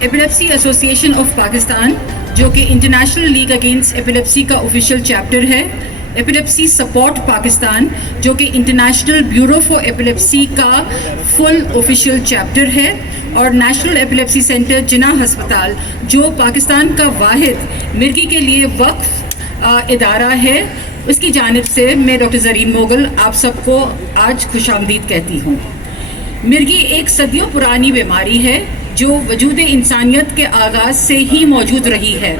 Epilepsy association of Pakistan جو کہ international league against epilepsy کا آفیشیل چیپٹر ہے، ایپیلیپسی سپورٹ پاکستان جو کہ انٹرنیشنل بیورو فار ایپیلیپسی کا فل آفیشیل چیپٹر ہے، اور نیشنل ایپیلیپسی سینٹر جناح ہسپتال جو پاکستان کا واحد مرگی کے لیے وقف ادارہ ہے، اس کی جانب سے میں ڈاکٹر زرین موغل آپ سب کو آج خوش آمدید کہتی ہوں۔ مرگی ایک صدیوں پرانی بیماری ہے جو وجود انسانیت کے آغاز سے ہی موجود رہی ہے۔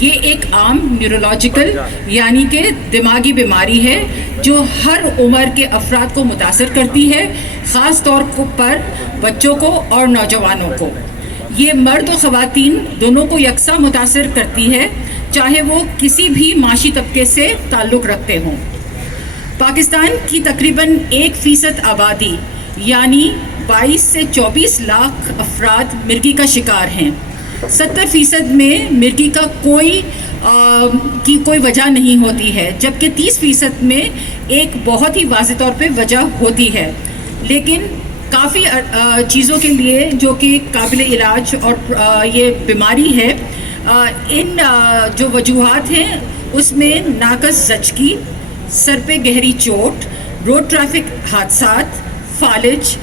یہ ایک عام نیورولوجیکل یعنی کہ دماغی بیماری ہے جو ہر عمر کے افراد کو متاثر کرتی ہے، خاص طور پر بچوں کو اور نوجوانوں کو۔ یہ مرد و خواتین دونوں کو یکساں متاثر کرتی ہے، چاہے وہ کسی بھی معاشی طبقے سے تعلق رکھتے ہوں۔ پاکستان کی تقریباً 1% آبادی یعنی 22 سے 24 لاکھ افراد مرگی کا شکار ہیں۔ 70% میں مرگی کا کوئی وجہ نہیں ہوتی ہے، جبکہ 30% میں ایک بہت ہی واضح طور پہ وجہ ہوتی ہے، لیکن کافی چیزوں کے لیے جو کہ قابل علاج اور یہ بیماری ہے، ان جو وجوہات ہیں اس میں ناقص زچگی، سر پہ گہری چوٹ، روڈ ٹریفک حادثات، فالج،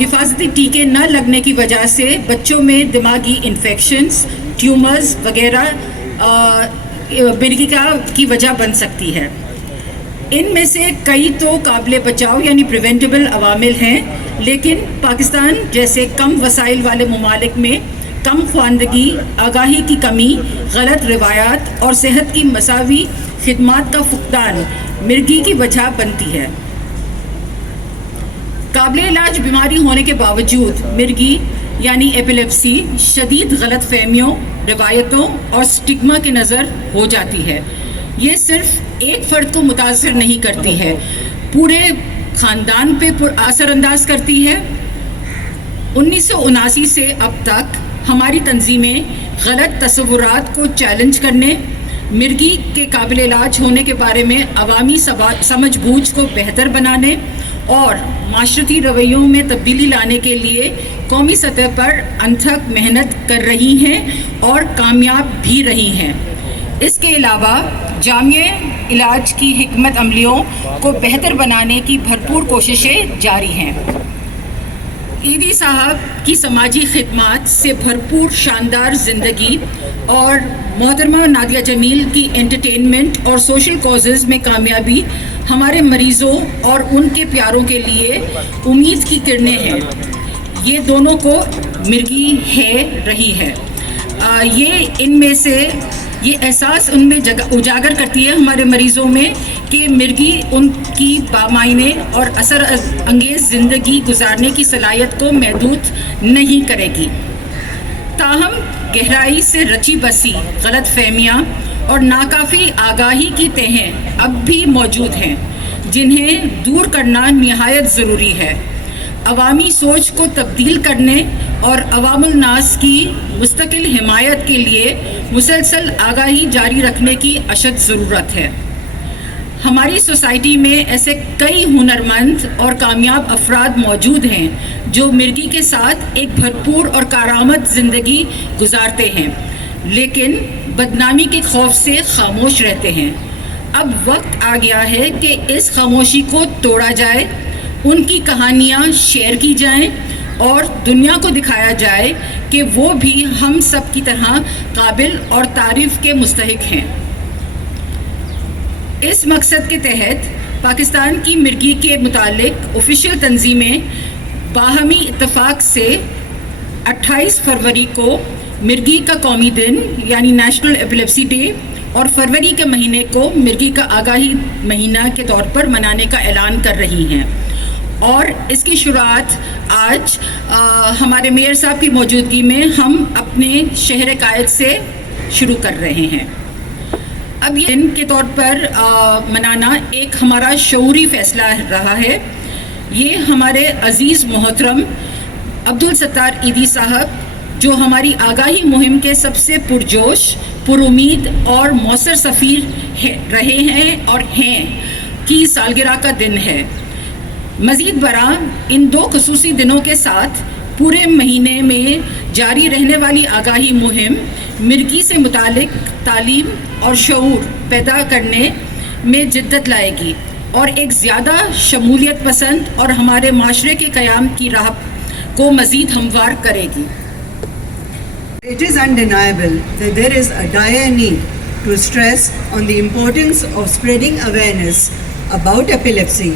حفاظتی ٹیکے نہ لگنے کی وجہ سے بچوں میں دماغی انفیکشنز، ٹیومرز وغیرہ مرگی کی وجہ بن سکتی ہے۔ ان میں سے کئی تو قابل بچاؤ یعنی پریونٹیبل عوامل ہیں، لیکن پاکستان جیسے کم وسائل والے ممالک میں کم خواندگی، آگاہی کی کمی، غلط روایات اور صحت کی مساوی خدمات کا فقدان مرگی کی وجہ بنتی ہے۔ قابل علاج بیماری ہونے کے باوجود مرگی یعنی ایپیلیپسی شدید غلط فہمیوں، روایتوں اور سٹگما کے نظر ہو جاتی ہے۔ یہ صرف ایک فرد کو متاثر نہیں کرتی ہے، پورے خاندان پہ اثر انداز کرتی ہے۔ 1979 سے اب تک ہماری تنظیمیں غلط تصورات کو چیلنج کرنے، مرگی کے قابل علاج ہونے کے بارے میں عوامی سمجھ بوجھ کو بہتر بنانے اور معاشرتی رویوں میں تبدیلی لانے کے لیے قومی سطح پر انتھک محنت کر رہی ہیں اور کامیاب بھی رہی ہیں۔ اس کے علاوہ جامع علاج کی حکمت عملیوں کو بہتر بنانے کی بھرپور کوششیں جاری ہیں۔ ایدی صاحب کی سماجی خدمات سے بھرپور شاندار زندگی اور محترمہ نادیہ جمیل کی انٹرٹینمنٹ اور سوشل کازز میں کامیابی ہمارے مریضوں اور ان کے پیاروں کے لیے امید کی کرنیں ہیں۔ یہ دونوں کو مرگی رہی ہے۔ یہ احساس ان میں اجاگر کرتی ہے ہمارے مریضوں میں کہ مرگی ان کی بامعنی اور اثر انگیز زندگی گزارنے کی صلاحیت کو محدود نہیں کرے گی۔ تاہم گہرائی سے رچی بسی غلط فہمیاں اور ناکافی آگاہی کی تہیں اب بھی موجود ہیں، جنہیں دور کرنا نہایت ضروری ہے۔ عوامی سوچ کو تبدیل کرنے اور عوام الناس کی مستقل حمایت کے لیے مسلسل آگاہی جاری رکھنے کی اشد ضرورت ہے۔ ہماری سوسائٹی میں ایسے کئی ہنرمند اور کامیاب افراد موجود ہیں جو مرگی کے ساتھ ایک بھرپور اور کارآمد زندگی گزارتے ہیں، لیکن بدنامی کے خوف سے خاموش رہتے ہیں۔ اب وقت آ گیا ہے کہ اس خاموشی کو توڑا جائے، ان کی کہانیاں شیئر کی جائیں اور دنیا کو دکھایا جائے کہ وہ بھی ہم سب کی طرح قابل اور تعریف کے مستحق ہیں۔ اس مقصد کے تحت پاکستان کی مرگی کے متعلق آفیشیل تنظیمیں باہمی اتفاق سے 28 فروری کو مرگی کا قومی دن یعنی نیشنل ایپیلیپسی ڈے اور فروری کے مہینے کو مرگی کا آگاہی مہینہ کے طور پر منانے کا اعلان کر رہی ہیں، اور اس کی شروعات آج ہمارے میئر صاحب کی موجودگی میں ہم اپنے شہر قائد سے شروع کر رہے ہیں۔ اب یہ دن کے طور پر منانا ایک ہمارا شعوری فیصلہ رہا ہے۔ یہ ہمارے عزیز محترم عبدالستار ایدی صاحب جو ہماری آگاہی مہم کے سب سے پرجوش، پر امید اور مؤثر سفیر رہے ہیں اور ہیں کی سالگرہ کا دن ہے۔ مزید برآں ان دو خصوصی دنوں کے ساتھ پورے مہینے میں جاری رہنے والی آگاہی مہم مرگی سے متعلق تعلیم اور شعور پیدا کرنے میں جدت لائے گی اور ایک زیادہ شمولیت پسند اور ہمارے معاشرے کے قیام کی راہ کو مزید ہموار کرے گی. It is undeniable that there is a dire need to stress on the importance of spreading awareness about epilepsy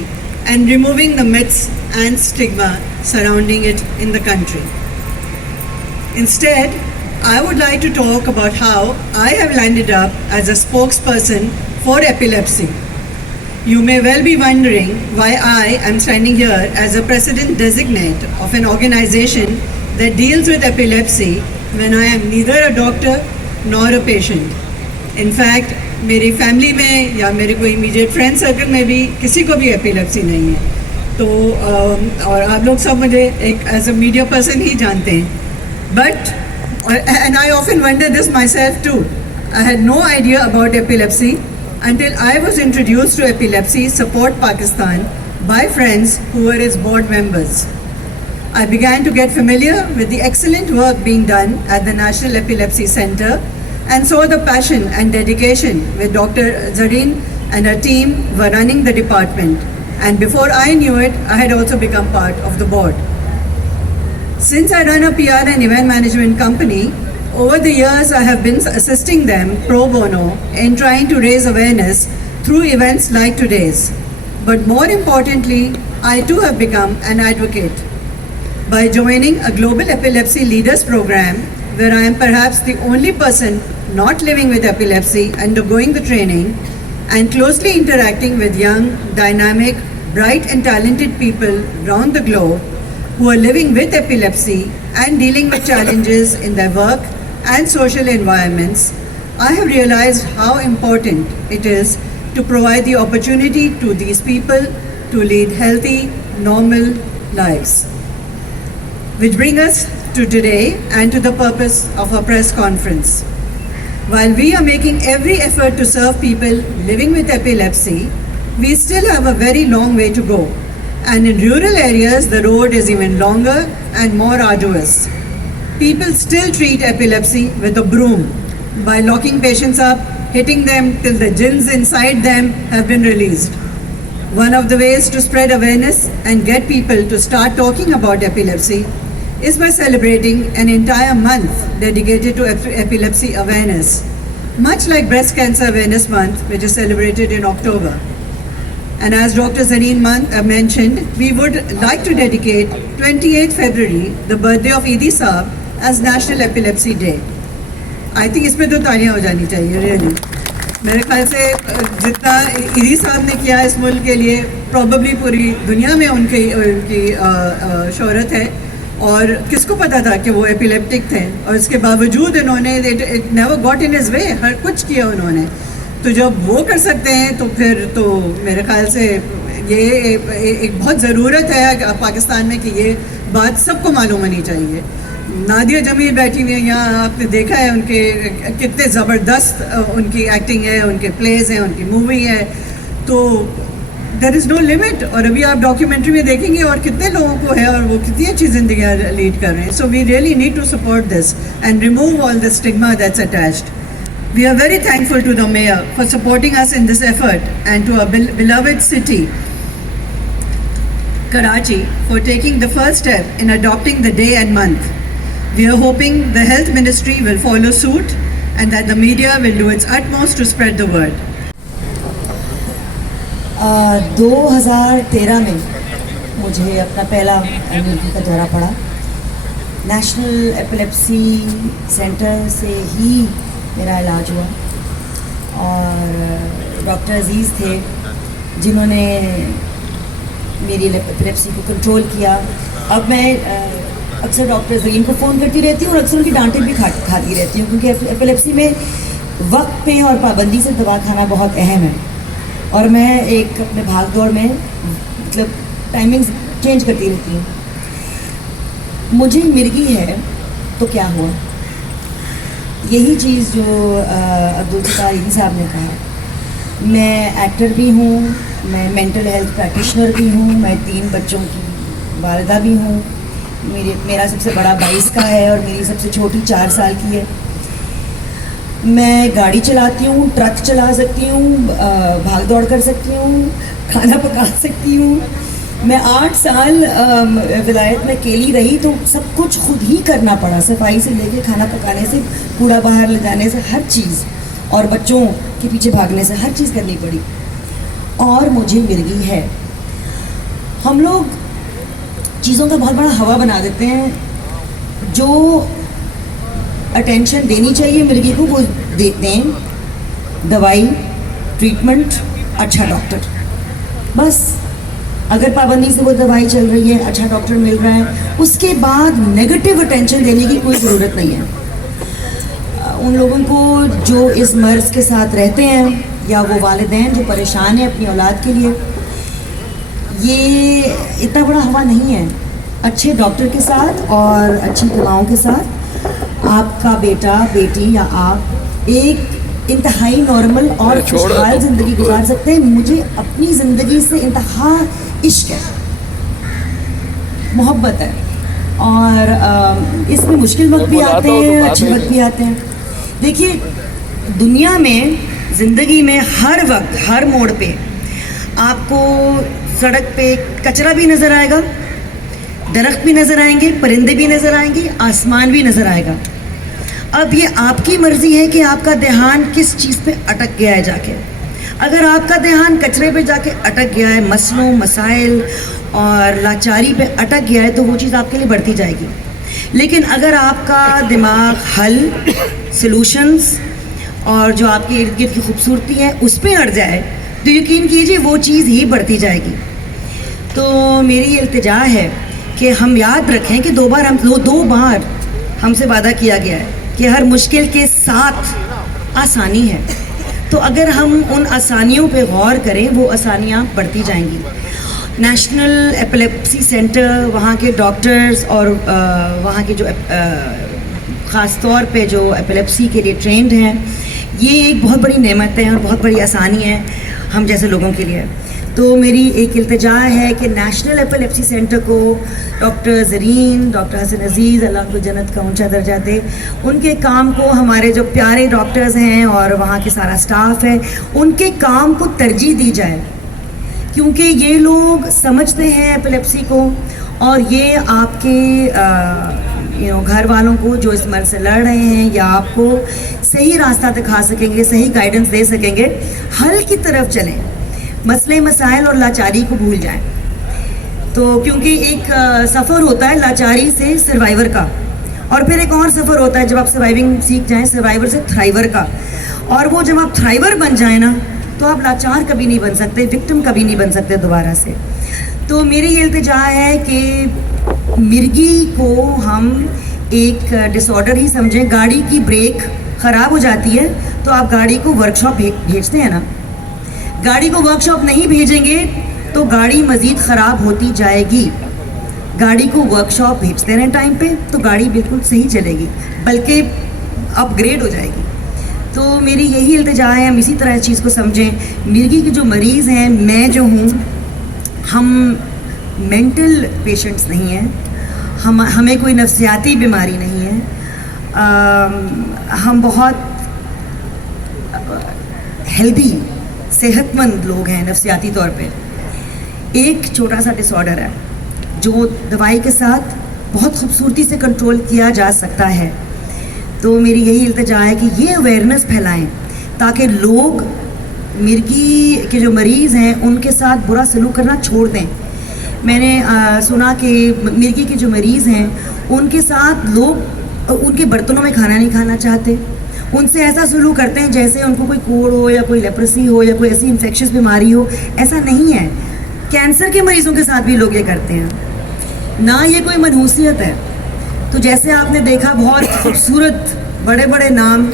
and removing the myths and stigma surrounding it in the country. Instead, I would like to talk about how I have landed up as a spokesperson for epilepsy. You may well be wondering why I am standing here as a president designate of an organization that deals with epilepsy when I am neither a doctor nor a patient. In fact, میری family میں یا میرے کوئی immediate friend circle میں بھی کسی کو بھی ایپیلیپسی نہیں ہے. تو اور آپ لوگ سب مجھے ایک ایز اے میڈیا پرسن ہی جانتے ہیں. But and I often wonder this myself too. I had no idea about epilepsy until I was introduced to Epilepsy Support Pakistan by friends who were its board members. I began to get familiar with the excellent work being done at the National Epilepsy Center and saw the passion and dedication with Dr. Zareen and her team were running the department. And before I knew it, I had also become part of the board. Since I run a PR and event management company, over the years I have been assisting them pro bono in trying to raise awareness through events like today's. But more importantly, I too have become an advocate by joining a global epilepsy leaders program where I am perhaps the only person not living with epilepsy undergoing the training and closely interacting with young, dynamic, bright and talented people around the globe who are living with epilepsy and dealing with challenges in their work and social environments. I have realized how important it is to provide the opportunity to these people to lead healthy, normal lives. Which brings us to today and to the purpose of our press conference. While we are making every effort to serve people living with epilepsy, we still have a very long way to go. And in rural areas, the road is even longer and more arduous. People still treat epilepsy with a broom by locking patients up, hitting them till the jinns inside them have been released. One of the ways to spread awareness and get people to start talking about epilepsy is by celebrating an entire month dedicated to epilepsy awareness, much like Breast Cancer Awareness Month, which is celebrated in October. And as Dr. Zareen mentioned, we would like to dedicate 28th February, the birthday of Idi Saab, as National Epilepsy Day. I think اس پہ تو تالیاں ہو جانی چاہیے really. میرے خیال سے جتنا ایدی صاحب نے کیا اس ملک کے لیے پروبیبلی پوری دنیا میں ان کی شہرت ہے. اور کس کو پتا تھا کہ وہ ایپیلیپٹک تھے, اور اس کے باوجود انہوں نے it never got in his way, ہر کچھ کیا انہوں نے. تو جب وہ کر سکتے ہیں تو پھر تو میرے خیال سے یہ ایک بہت ضرورت ہے پاکستان میں کہ یہ بات سب کو معلوم ہونی چاہیے. نادیہ جمیل بیٹھی ہوئی ہیں یہاں, آپ نے دیکھا ہے ان کے کتنے زبردست ان کی ایکٹنگ ہے, ان کے پلیز ہیں, ان کی مووی ہے. تو دیر از نو لمٹ. اور ابھی آپ ڈاکیومنٹری میں دیکھیں گے اور کتنے لوگوں کو ہے اور وہ کتنی اچھی زندگیاں لیڈ کر رہے ہیں. So we really need to support this and remove all the stigma that's attached. We are very thankful to the Mayor for supporting us in this effort and to our beloved city, Karachi, for taking the first step in adopting the day and month. We are hoping the Health Ministry will follow suit and that the media will do its utmost to spread the word. 2013 میں مجھے اپنا پہلا امریکہ کا دورہ پڑا. National epilepsy centre سے ہی میرا علاج ہوا, اور ڈاکٹر عزیز تھے جنہوں نے میری ایپیلیپسی کو کنٹرول کیا. اب میں اکثر ڈاکٹر زرین کو فون کرتی رہتی ہوں اور اکثر ان کی ڈانٹیں بھی کھاتی رہتی ہوں, کیونکہ ایپیلیپسی میں وقت پہ اور پابندی سے دوا کھانا بہت اہم ہے. اور میں ایک اپنے بھاگ دوڑ میں مطلب ٹائمنگ چینج کرتی رہتی ہوں. مجھے مرگی ہے تو کیا ہوا, یہی چیز جو عبدالستار ایدی صاحب نے کہا. میں ایکٹر بھی ہوں, میں مینٹل ہیلتھ پریکٹیشنر بھی ہوں, میں 3 بچوں کی والدہ بھی ہوں, میرا سب سے بڑا 22 کا ہے اور میری سب سے چھوٹی 4 سال کی ہے. میں گاڑی چلاتی ہوں, ٹرک چلا سکتی ہوں, بھاگ دوڑ کر سکتی ہوں, کھانا پکا سکتی ہوں. میں 8 سال ولایت میں اکیلی رہی تو سب کچھ خود ہی کرنا پڑا, صفائی سے لے کے کھانا پکانے سے, کوڑا باہر لے جانے سے, ہر چیز, اور بچوں کے پیچھے بھاگنے سے ہر چیز کرنی پڑی. اور مجھے مرغی ہے. ہم لوگ چیزوں کا بہت بڑا ہوا بنا دیتے ہیں. جو اٹینشن دینی چاہیے مرغی کو وہ دیتے ہیں, دوائی, ٹریٹمنٹ, اچھا ڈاکٹر. بس اگر پابندی سے وہ دوائی چل رہی ہے, اچھا ڈاکٹر مل رہا ہے, اس کے بعد نیگیٹو اٹینشن دینے کی کوئی ضرورت نہیں ہے. ان لوگوں کو جو اس مرض کے ساتھ رہتے ہیں یا وہ والدین جو پریشان ہیں اپنی اولاد کے لیے, یہ اتنا بڑا ہوا نہیں ہے. اچھے ڈاکٹر کے ساتھ اور اچھی دواؤں کے ساتھ آپ کا بیٹا, بیٹی یا آپ ایک انتہائی نارمل اور خوشحال زندگی گزار سکتے ہیں. مجھے اپنی زندگی سے انتہا عشق ہے, محبت ہے, اور اس میں مشکل وقت بھی آتے ہیں, اچھے وقت بھی آتے ہیں. دیکھیے دنیا میں, زندگی میں ہر وقت, ہر موڑ پہ آپ کو سڑک پہ کچرا بھی نظر آئے گا, درخت بھی نظر آئیں گے, پرندے بھی نظر آئیں گے, آسمان بھی نظر آئے گا. اب یہ آپ کی مرضی ہے کہ آپ کا دھیان کس چیز پہ اٹک گیا ہے جا کے. اگر آپ کا دھیان کچرے پہ جا کے اٹک گیا ہے, مسئلوں, مسائل اور لاچاری پہ اٹک گیا ہے, تو وہ چیز آپ کے لیے بڑھتی جائے گی. لیکن اگر آپ کا دماغ حل, سلوشنز اور جو آپ کے ارد گرد کی خوبصورتی ہے اس پہ اڑ جائے, تو یقین کیجیے وہ چیز ہی بڑھتی جائے گی. تو میری یہ التجا ہے کہ ہم یاد رکھیں کہ دو بار ہم سے وعدہ کیا گیا ہے کہ ہر مشکل کے ساتھ آسانی ہے. تو اگر ہم ان آسانیوں پہ غور کریں, وہ آسانیاں بڑھتی جائیں گی. نیشنل ایپیلیپسی سینٹر, وہاں کے ڈاکٹرز اور وہاں کے جو خاص طور پہ جو ایپیلیپسی کے لیے ٹرینڈ ہیں, یہ ایک بہت بڑی نعمت ہے اور بہت بڑی آسانی ہے ہم جیسے لوگوں کے لیے. تو میری ایک التجا ہے کہ نیشنل ایپیلیپسی سینٹر کو ڈاکٹر زرین, ڈاکٹر حسن عزیز, اللہ کو جنت کا اونچا درجہ دے, ان کے کام کو, ہمارے جو پیارے ڈاکٹرز ہیں اور وہاں کے سارا سٹاف ہے, ان کے کام کو ترجیح دی جائے. کیونکہ یہ لوگ سمجھتے ہیں ایپیلیپسی کو, اور یہ آپ کے گھر والوں کو جو اس مرض سے لڑ رہے ہیں یا آپ کو صحیح راستہ دکھا سکیں گے, صحیح گائیڈنس دے سکیں گے, حل کی طرف چلیں, مسئلے مسائل اور لاچاری کو بھول جائیں. تو کیونکہ ایک سفر ہوتا ہے لاچاری سے سروائیور کا, اور پھر ایک اور سفر ہوتا ہے جب آپ سروائیونگ سیکھ جائیں, سروائیور سے تھرائیور کا. اور وہ جب آپ تھرائیور بن جائیں نا, تو آپ لاچار کبھی نہیں بن سکتے, وکٹم کبھی نہیں بن سکتے دوبارہ سے. تو میری یہ التجا ہے کہ مرغی کو ہم ایک ڈس آرڈر ہی سمجھیں. گاڑی کی بریک خراب ہو جاتی ہے تو آپ گاڑی کو ورک شاپ بھیجتے ہیں نا, گاڑی کو ورک شاپ نہیں بھیجیں گے تو گاڑی مزید خراب ہوتی جائے گی. گاڑی کو ورک شاپ بھیجتے رہیں ٹائم پہ تو گاڑی بالکل صحیح چلے گی, بلکہ اپ گریڈ ہو جائے گی. تو میری یہی التجا ہے, ہم اسی طرح اس چیز کو سمجھیں. مرغی کے جو مریض ہیں, میں جو ہوں, ہم مینٹل پیشنٹس نہیں ہیں, ہمیں کوئی نفسیاتی بیماری نہیں ہے, ہم بہت ہیلدی, صحت مند لوگ ہیں نفسیاتی طور پہ. ایک چھوٹا سا ڈس آرڈر ہے جو دوائی کے ساتھ بہت خوبصورتی سے کنٹرول کیا جا سکتا ہے. تو میری یہی التجا ہے کہ یہ اویئرنیس پھیلائیں تاکہ لوگ مرغی کے جو مریض ہیں ان کے ساتھ برا سلوک کرنا چھوڑ دیں. میں نے سنا کہ مرغی کے جو مریض ہیں ان کے ساتھ لوگ ان کے برتنوں میں کھانا نہیں کھانا چاہتے, ان سے ایسا سلوک کرتے ہیں جیسے ان کو کوئی کوڑ ہو یا کوئی لیپرسی ہو یا کوئی ایسی انفیکشس بیماری ہو. ایسا نہیں ہے. کینسر کے مریضوں کے ساتھ بھی لوگ یہ کرتے ہیں, نہ یہ کوئی منحوسیت ہے. تو جیسے آپ نے دیکھا بہت خوبصورت بڑے بڑے نام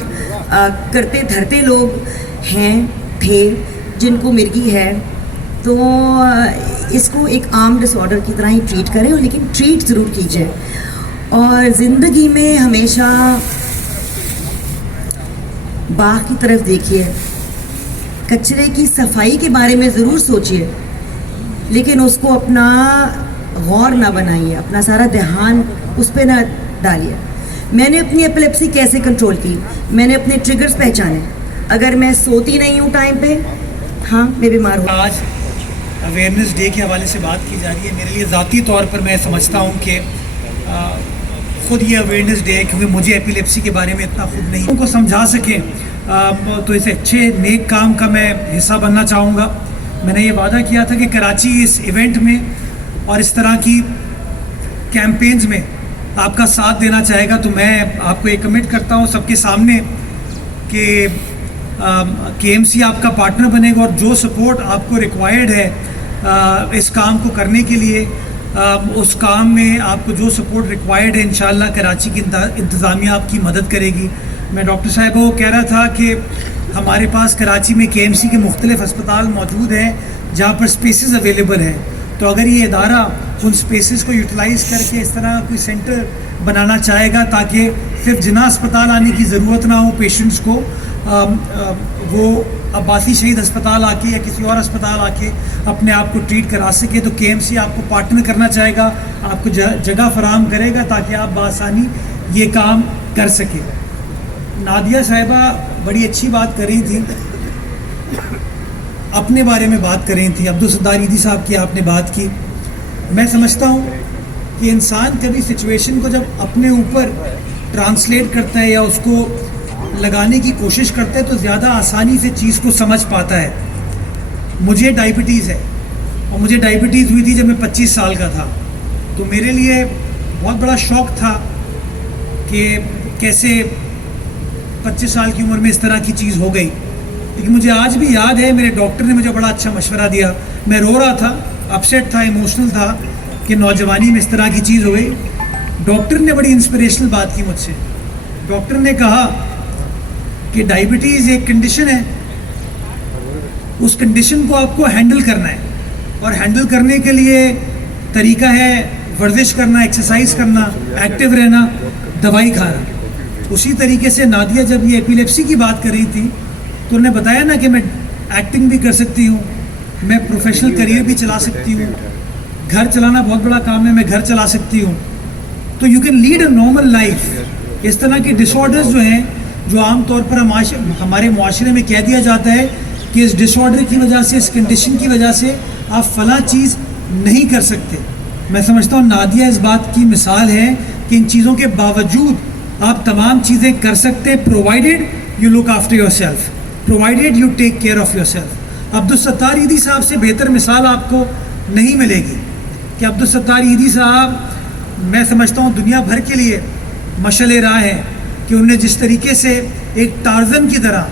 کرتے دھرتے لوگ ہیں, تھے, جن کو مرغی ہے, تو اس کو ایک عام ڈس آرڈر کی طرح ہی ٹریٹ کریں, لیکن ٹریٹ ضرور کیجیے. اور زندگی میں ہمیشہ باغ کی طرف دیکھیے, کچرے کی صفائی کے بارے میں ضرور سوچیے, لیکن اس کو اپنا غور نہ بنائیے، اپنا سارا دھیان اس پہ نہ ڈالیے. میں نے اپنی ایپیلیپسی کیسے کنٹرول کی؟ میں نے اپنے ٹریگرز پہچانے. اگر میں سوتی نہیں ہوں ٹائم پہ، ہاں میں بیمار ہوں. آج اویئرنیس ڈے کے حوالے سے بات کی جا رہی ہے. میرے لیے ذاتی طور پر میں سمجھتا ہوں کہ خود یہ اویئرنیس ڈے ہے کیونکہ مجھے ایپیلیپسی کے بارے میں اتنا خود نہیں ان کو سمجھا سکیں تو اس اچھے نیک کام کا میں حصہ بننا چاہوں گا. میں نے یہ وعدہ کیا تھا کہ کراچی اس ایونٹ میں اور اس طرح کی کیمپینز میں آپ کا ساتھ دینا چاہے گا. تو میں آپ کو یہ کمٹ کرتا ہوں سب کے سامنے کہ کے ایم سی آپ کا پارٹنر بنے گا اور جو سپورٹ آپ کو ریکوائرڈ ہے اس کام کو کرنے کے لیے، اس کام میں آپ کو جو سپورٹ ریکوائرڈ ہے انشاءاللہ کراچی کی انتظامیہ آپ کی مدد کرے گی. میں ڈاکٹر صاحبہ کو کہہ رہا تھا کہ ہمارے پاس کراچی میں کے ایم سی کے مختلف اسپتال موجود ہیں جہاں پر اسپیسز اویلیبل ہیں. تو اگر یہ ادارہ ان اسپیسز کو یوٹیلائز کر کے اس طرح کوئی سینٹر بنانا چاہے گا تاکہ صرف جناح اسپتال آنے کی ضرورت نہ ہو پیشنٹس کو، وہ عباسی شہید اسپتال آ کے یا کسی اور اسپتال آ کے اپنے آپ کو ٹریٹ کرا سکے، تو کے ایم سی آپ کو پارٹنر کرنا چاہے گا، آپ کو جگہ فراہم کرے گا تاکہ آپ بآسانی یہ کام کر سکیں. نادیہ صاحبہ بڑی اچھی بات کر رہی تھیں، اپنے بارے میں بات کر رہی تھیں. عبدالستار ایدھی صاحب کی آپ نے بات کی. میں سمجھتا ہوں کہ انسان کبھی سچویشن کو جب اپنے اوپر ٹرانسلیٹ کرتا ہے یا اس کو لگانے کی کوشش کرتا ہے تو زیادہ آسانی سے چیز کو سمجھ پاتا ہے. مجھے ڈائبٹیز ہے اور مجھے ڈائبٹیز ہوئی تھی جب میں 25 سال کا تھا. تو میرے لیے بہت بڑا شوق تھا کہ کیسے 25 سال کی عمر میں اس طرح کی چیز ہو گئی. لیکن مجھے آج بھی یاد ہے میرے ڈاکٹر نے مجھے بڑا اچھا مشورہ دیا. میں رو رہا تھا، اپسیٹ تھا، ایموشنل تھا کہ نوجوانی میں اس طرح کی چیز ہو گئی. ڈاکٹر نے بڑی انسپریشنل بات کی مجھ سے. ڈاکٹر نے کہا کہ ڈائبٹیز ایک کنڈیشن ہے، اس کنڈیشن کو آپ کو ہینڈل کرنا ہے اور ہینڈل کرنے کے لیے طریقہ ہے ورزش کرنا، ایکسرسائز کرنا، ایکٹیو رہنا، دوائی کھانا. اسی طریقے سے نادیہ جب یہ ایپیلیپسی کی بات کر رہی تھی تو انہوں نے بتایا نا کہ میں ایکٹنگ بھی کر سکتی ہوں، میں پروفیشنل کریئر بھی چلا سکتی ہوں، گھر چلانا بہت بڑا کام ہے، میں گھر چلا سکتی ہوں. تو you can lead a normal life. اس طرح کے ڈس آرڈرز جو ہیں جو عام طور پر ہمارے معاشرے میں کہہ دیا جاتا ہے کہ اس ڈس آرڈر کی وجہ سے، اس کنڈیشن کی وجہ سے آپ فلاں چیز نہیں کر سکتے. میں سمجھتا ہوں نادیہ اس بات کی مثال ہے کہ ان چیزوں کے باوجود آپ تمام چیزیں کر سکتے provided you look after yourself, provided you take care of yourself. Abdul Sattar Edhi صاحب سے بہتر مثال آپ کو نہیں ملے گی کہ عبدالستار ایدھی صاحب میں سمجھتا ہوں دنیا بھر کے لیے مشعل راہ ہے کہ انہوں نے جس طریقے سے ایک ٹارزن کی طرح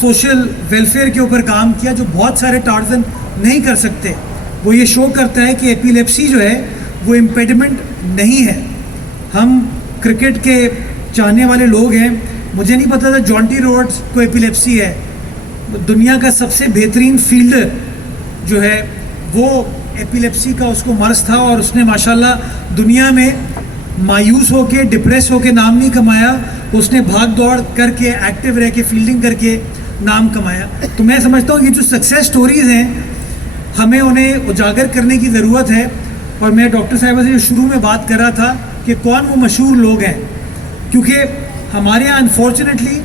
سوشل ویلفیئر کے اوپر کام کیا جو بہت سارے ٹارزن نہیں کر سکتے. وہ یہ شو کرتا ہے کہ ایپیلیپسی جو ہے وہ امپیڈمنٹ نہیں ہے. ہم کرکٹ کے چاہنے والے لوگ ہیں، مجھے نہیں پتا تھا جونٹی روڈز کو ایپیلیپسی ہے. دنیا کا سب سے بہترین فیلڈر جو ہے وہ ایپیلیپسی کا اس کو مرض تھا اور اس نے ماشاءاللہ دنیا میں مایوس ہو کے، ڈپریس ہو کے نام نہیں کمایا. اس نے بھاگ دوڑ کر کے، ایکٹیو رہ کے، فیلڈنگ کر کے نام کمایا. تو میں سمجھتا ہوں یہ جو سکسیس سٹوریز ہیں ہمیں انہیں اجاگر کرنے کی ضرورت ہے. اور میں ڈاکٹر صاحبہ سے جو شروع میں بات کر رہا تھا کہ کون وہ مشہور لوگ ہیں، کیونکہ ہمارے یہاں انفارچونیٹلی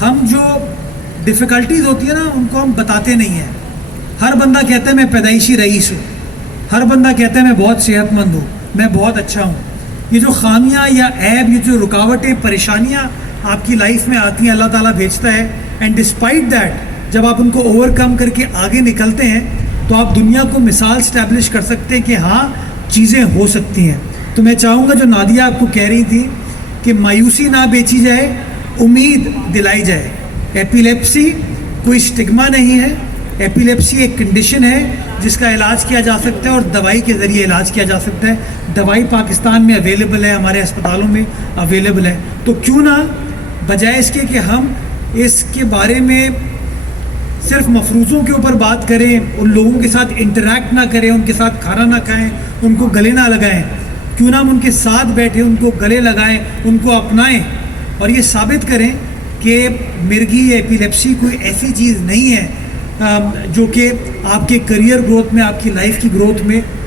ہم جو ڈفیکلٹیز ہوتی ہیں نا ان کو ہم بتاتے نہیں ہیں. ہر بندہ کہتا ہے میں پیدائشی رئیس ہوں، ہر بندہ کہتا ہے میں بہت صحت مند ہوں، میں بہت اچھا ہوں. یہ جو خامیاں یا عیب، یہ جو رکاوٹیں، پریشانیاں آپ کی لائف میں آتی ہیں اللہ تعالیٰ بھیجتا ہے. اینڈ ڈسپائٹ دیٹ جب آپ ان کو اوور کم کر کے آگے نکلتے ہیں تو آپ دنیا کو مثال اسٹیبلش کر سکتے ہیں کہ ہاں چیزیں ہو سکتی ہیں. تو میں چاہوں گا جو نادیہ آپ کو کہہ رہی تھی کہ مایوسی نہ بیچی جائے، امید دلائی جائے. ایپیلیپسی کوئی اسٹگما نہیں ہے، ایپیلیپسی ایک کنڈیشن ہے جس کا علاج کیا جا سکتا ہے اور دوائی کے ذریعے علاج کیا جا سکتا ہے. دوائی پاکستان میں اویلیبل ہے، ہمارے اسپتالوں میں اویلیبل ہے. تو کیوں نہ بجائے اس کے کہ ہم اس کے بارے میں صرف مفروضوں کے اوپر بات کریں، ان لوگوں کے ساتھ انٹریکٹ نہ کریں، ان کے ساتھ کھانا نہ کھائیں، ان کو گلے نہ لگائیں، کیوں نہ ہم ان کے ساتھ بیٹھیں، ان کو گلے لگائیں، ان کو اپنائیں اور یہ ثابت کریں کہ مرگی یا ایپیلیپسی کوئی ایسی چیز نہیں ہے جو کہ آپ کے کریئر گروتھ میں، آپ کی لائف کی گروتھ میں